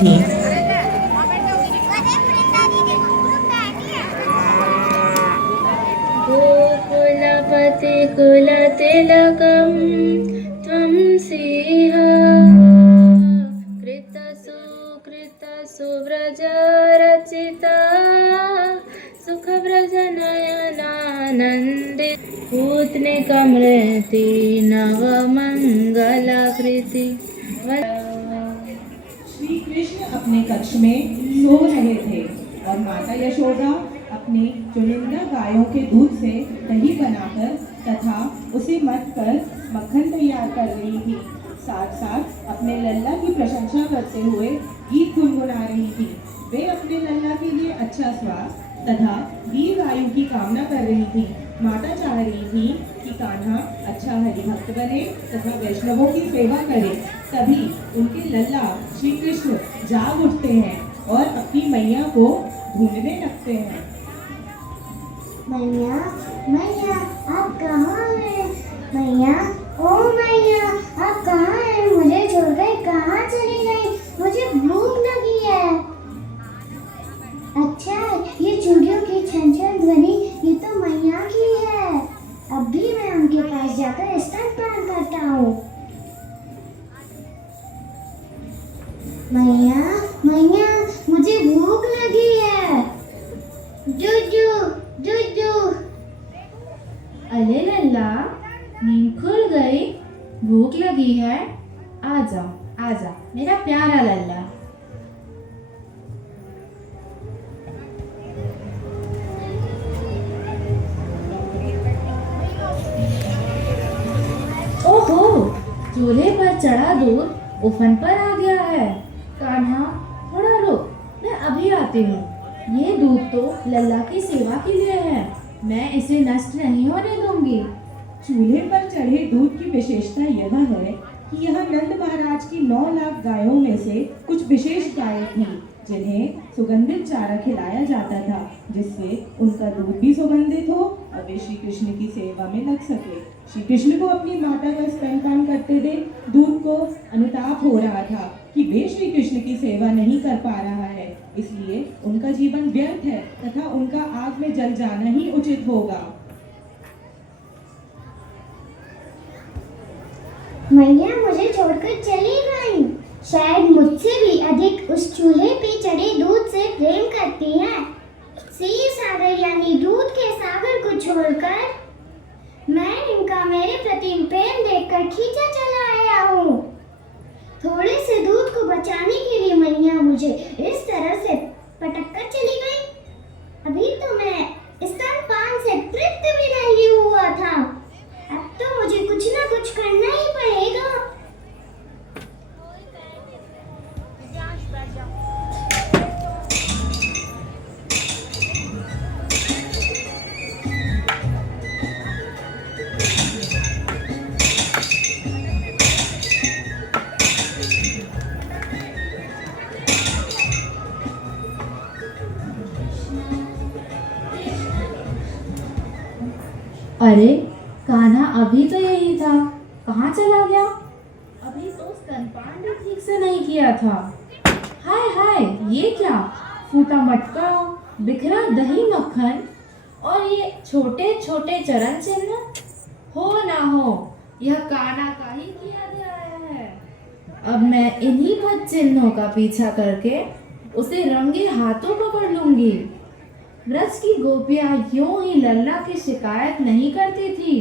थी। गोकुलपति कुलतिलकं त्वं सिंह कृतसुव्रजरचिता सुखव्रजनयनानन्दित पूतनिकमृति नवमङ्गलाकृति। श्री कृष्ण अपने कक्ष में सो रहे थे और माता यशोदा अपने चुनिंदा गायों के दूध से दही बनाकर तथा उसे मथ कर मक्खन तैयार कर रही थी। साथ साथ अपने लल्ला की प्रशंसा करते हुए गीत गुनगुना रही थी। वे अपने लल्ला के लिए अच्छा स्वास्थ्य तथा दीर्घ आयु की कामना कर रही थी। माता चाह रही थी कि कान्हा अच्छा हरिभक्त बने तथा वैष्णवों की सेवा करे। तभी उनके लल्ला श्री कृष्ण जाग उठते हैं और अपनी मैया को ढूंढने लगते हैं। मैया, मैया, आप कहाँ हैं? मैया, ओ मैया, आप कहाँ हैं? मुझे छोड़कर कहाँ चली गई? मुझे भूख लगी है। अच्छा, ये चूड़ियों की छनछन ध्वनि ये तो मैया की है। अब भी मैं उनके पास जाकर स्तनपान करता हूँ। मैया, मैया, मुझे भूख लगी है। जूजू, जूजू। अरे लल्ला, नींद खुल गई? भूख लगी है? आजा आजा मेरा प्यारा लल्ला। ओहो, चूल्हे पर चढ़ा दूध ओवन पर आ गया है। कान्हा, थोड़ा रुक, मैं अभी आती हूँ। ये दूध तो लल्ला की सेवा के लिए है, मैं इसे नष्ट नहीं होने दूंगी। चूल्हे पर चढ़े दूध की विशेषता यह है कि यह नंद महाराज की 9 लाख गायों में से कुछ विशेष गायें थीं, जिन्हें सुगंधित चारा खिलाया जाता था, जिससे उनका दूध भी सुगंधित हो और वे श्री कृष्ण की सेवा में लग सके। श्री कृष्ण को अपनी माता का स्तनपान करते देख दूध को अनुताप हो रहा था कि वे श्री कृष्ण की सेवा नहीं कर पा रहा है, इसलिए उनका जीवन व्यर्थ है तथा उनका आग में जल जाना ही उचित होगा। मैया मुझे छोड़कर चली गई। शायद मुझसे भी अधिक उस चूल्हे पे चढ़े दूध से प्रेम करती हैं। क्षीर सागर यानी दूध के सागर को छोड़कर मैं इनका मेरे प्रति प्रेम देखकर खींचा चला आया हूँ। थोड़े से दूध को बचाने के लिए मैया मुझे इस तरह से पटक कर चली गई। अभी तो मैं स्तनपान से तृप्त भी नहीं हुआ था। अब तो मुझे कुछ ना कुछ करना ही पड़ेगा। अरे, कान्हा अभी तो यही था, कहाँ चला गया? अभी तो स्तनपान भी ठीक से नहीं किया था। हाय हाय, ये क्या? फूटा मटका, बिखरा दही मक्खन और ये छोटे छोटे चरण चिन्ह। हो ना हो, यह कान्हा का ही किया गया है। अब मैं इन्हीं पद चिन्हों का पीछा करके उसे रंगे हाथों पकड़ लूंगी। ब्रज की गोपियां यूं ही लल्ला की शिकायत नहीं करती थी,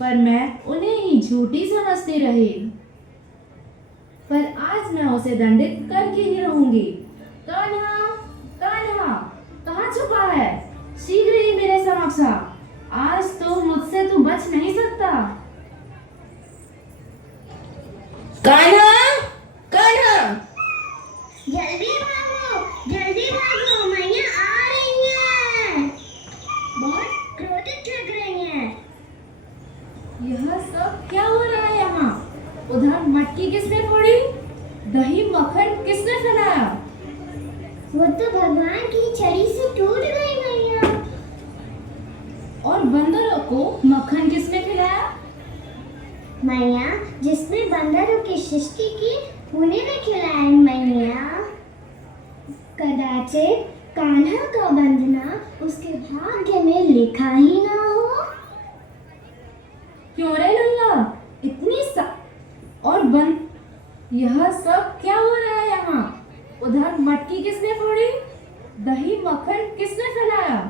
पर मैं उन्हें ही झूठी समझती रही। पर आज मैं उसे दंडित करके ही रहूंगी। कान्हा, कान्हा, कहाँ छुपा है? शीघ्र ही मेरे समक्ष आ। आज तो मुझसे तू बच नहीं सकता। कान्हा, कान्हा, जल्दी भागो, मैया आ रही हैं। बहुत क्रोधित लग रही हैं। यह सब क्या हो रहा है यहाँ? उधर मटकी किसने फोड़ी? दही मक्खन किसने फैलाया? वो तो भगवान की छड़ी से टूट गई मैया। और बंदरों को मक्खन किसने खिलाया? मैया, जिसने बंदरों की सृष्टि की उन्हें भी खिलाए मैया। कदाचित कान्हा का बंधना उसके भाग्य में लिखा ही ना हो। क्यों रे लल्ला, इतनी सा और बन यह सब क्या हो रहा है यहाँ? उधर मटकी किसने फोड़ी? दही मक्खन किसने फैलाया?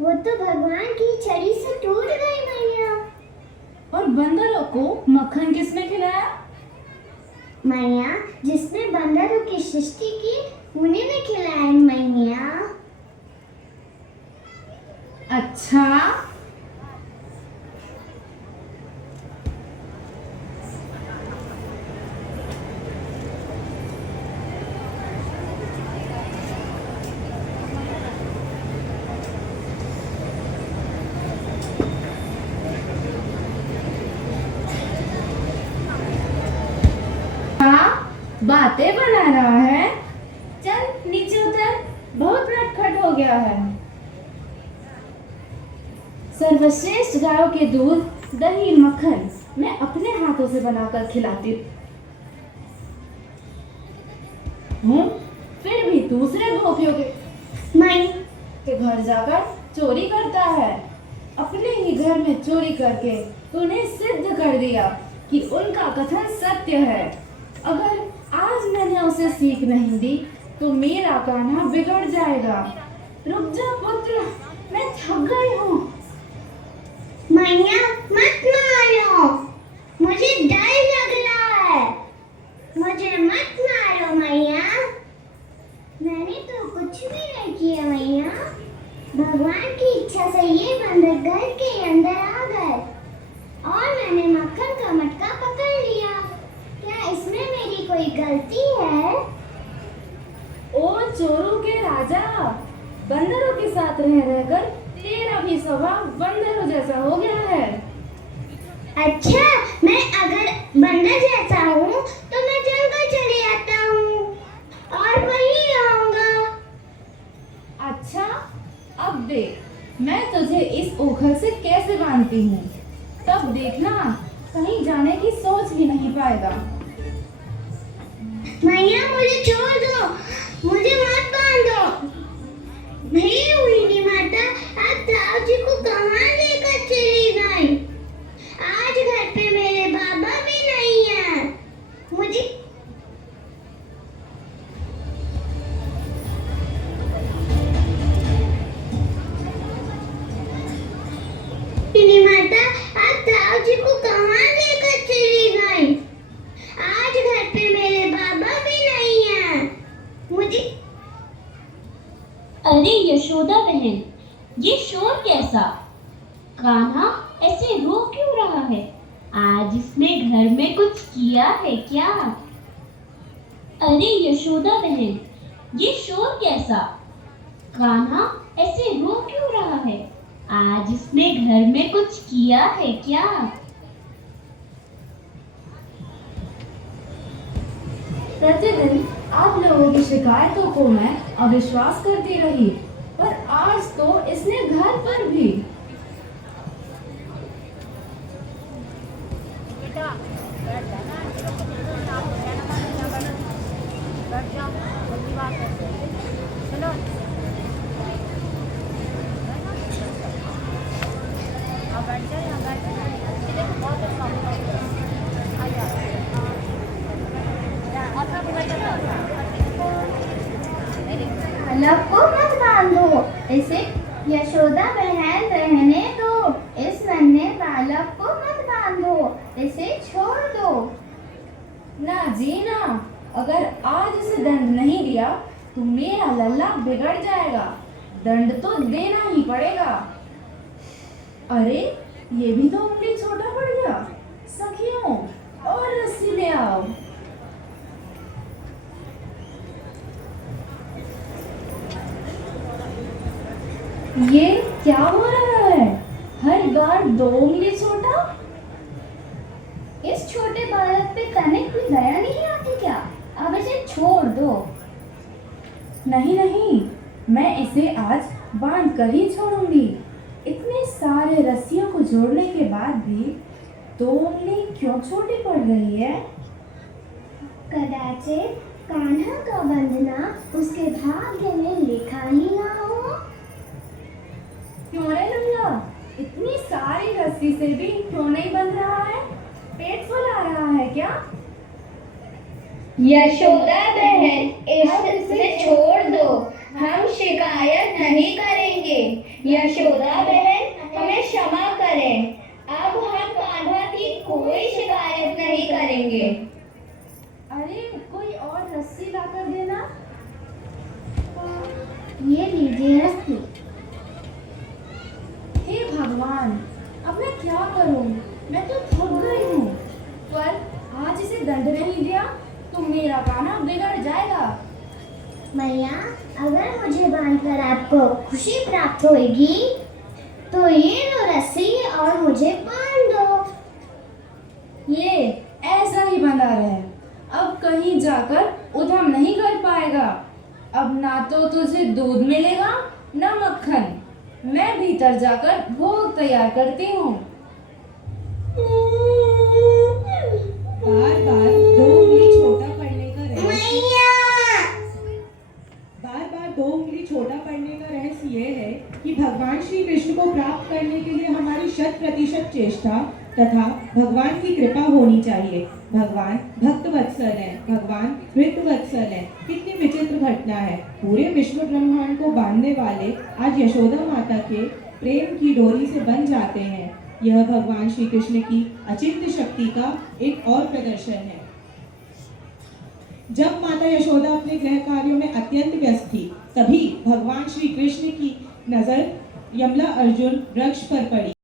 वो तो भगवान की छड़ी से टूट गई मैया। और बंदरों को मक्खन किसने खिलाया? मैया, जिसने बंदरों की सृष्टि की उन्हीं ने खिलाया मैया। अच्छा, बातें बना रहा है। चल नीचे उतर, बहुत नटखट हो गया है। सर्वश्रेष्ठ गायों के दूध, दही, मक्खन मैं अपने हाथों से बनाकर खिलाती हूँ, फिर भी दूसरे धोबियों के घर जाकर चोरी करता है। अपने ही घर में चोरी करके तूने सिद्ध कर दिया कि उनका कथन सत्य है। अगर आज मैंने उसे सीख नहीं दी तो मेरा कान्हा बिगड़ जाएगा। रुक जा पुत्र, मैं थक गई हूँ। मैया, मत मारो, मुझे डर लग रहा है। मुझे मत मारो मैया। मैंने तो कुछ भी नहीं किया मैया। भगवान की इच्छा से ये बंदर घर के अंदर आ गए और मैंने मक्खन का मटका पकड़ लिया। क्या इसमें मेरी कोई गलती है? ओ चोरों के राजा, बंदरों के साथ रह रहकर तेरा भी स्वभाव बंदरों जैसा हो गया है। अच्छा, मैं अगर बंदर जैसा हूँ तो मैं जंगल चले आता हूँ और वहीं रहूंगा। अच्छा, अब देख मैं तुझे इस ओखर से कैसे बांधती हूँ, तब देखना कहीं जाने की सोच भी नहीं पाएगा। मैया, मुझे छोड़ दो, मुझे मत बांधो। हे हुई माता, आप ताऊ जी को कहाँ लेकर चली गई? आज घर पे मेरे बाबा भी नहीं है। मुझे माता, आप ताऊ जी को कहाँ लेकर चली गई? आज घर पे मेरे बाबा भी नहीं है। मुझे अरे यशोदा बहन, ये शोर कैसा? कान्हा ऐसे रो क्यों रहा है? आज इसने घर में कुछ किया है क्या? अरे यशोदा बहन, ये शोर कैसा? कान्हा ऐसे रो क्यों रहा है? आज इसने घर में कुछ किया है क्या? प्रतिदिन आप लोगों की शिकायतों को मैं अविश्वास करती रही, पर आज तो इसने घर पर भी। बालक को मत बांधो, इसे यशोदा बहन रहने दो। इस नन्हे बालक को मत बांधो, इसे छोड़ दो। ना जी ना, अगर आज इसे दंड नहीं दिया तो मेरा लल्ला बिगड़ जाएगा। दंड तो देना ही पड़ेगा। अरे ये भी तो उंगली छोटा पड़ गया। सखियों, और रस्सी ले आओ। ये क्या हो रहा है? हर बार 2 उंगली छोटा। इस छोटे बालक पे तनिक भी दया नहीं आती क्या? अब इसे छोड़ दो। नहीं नहीं, मैं इसे आज बांध कर ही छोड़ूंगी। इतने सारे रस्सियों को जोड़ने के बाद भी 2 उंगली क्यों छोटी पड़ रही है? कदाचित कान्हा का बंधना उसके भाग्य में लिखा ही ना हो। क्यों रे नंदा, इतनी सारी रस्सी से भी क्यों नहीं बंध रहा है? पेट फुला रहा है क्या? यशोदा बहन, इसे छोड़ दो, हम शिकायत नहीं करेंगे। यशोदा बहन, हमें क्षमा करें, अब हम कान्हा की कोई शिकायत नहीं करेंगे। अरे कोई और रस्सी लाकर देना। ये लीजिए रस्सी। हे भगवान, अब मैं क्या करूं? मैं तो थक गई हूँ। पर आज इसे दंड नहीं दिया तो मेरा कान्हा बिगड़ जाएगा। मैया, अगर मुझे बांधकर आपको खुशी प्राप्त होगी तो ये लो रस्सी और मुझे बांध दो। ले, ऐसा ही बंधा रहे, अब कहीं जाकर उधम नहीं कर पाएगा। अब ना तो तुझे दूध मिलेगा ना मक्खन। मैं भीतर जाकर भोग तैयार करती हूँ। बार बार 2 उंगली छोटा पड़ने का रहस्य बार-बार 2 उंगली छोटा पड़ने का रहस्य ये है कि भगवान श्री कृष्ण को प्राप्त करने के लिए हमारी 100% चेष्टा तथा भगवान की कृपा होनी चाहिए। भगवान भक्त वत्सल है, भगवान हृत वत्सल है। कितनी विचित्र घटना है। पूरे विश्व ब्रह्मांड को बांधने वाले आज यशोदा माता के प्रेम की डोरी से बंध जाते हैं। यह भगवान श्री कृष्ण की अचिंत्य शक्ति का एक और प्रदर्शन है। जब माता यशोदा अपने गृह कार्यों में अत्यंत व्यस्त थी, तभी भगवान श्री कृष्ण की नजर यमला अर्जुन वृक्ष पर पड़ी।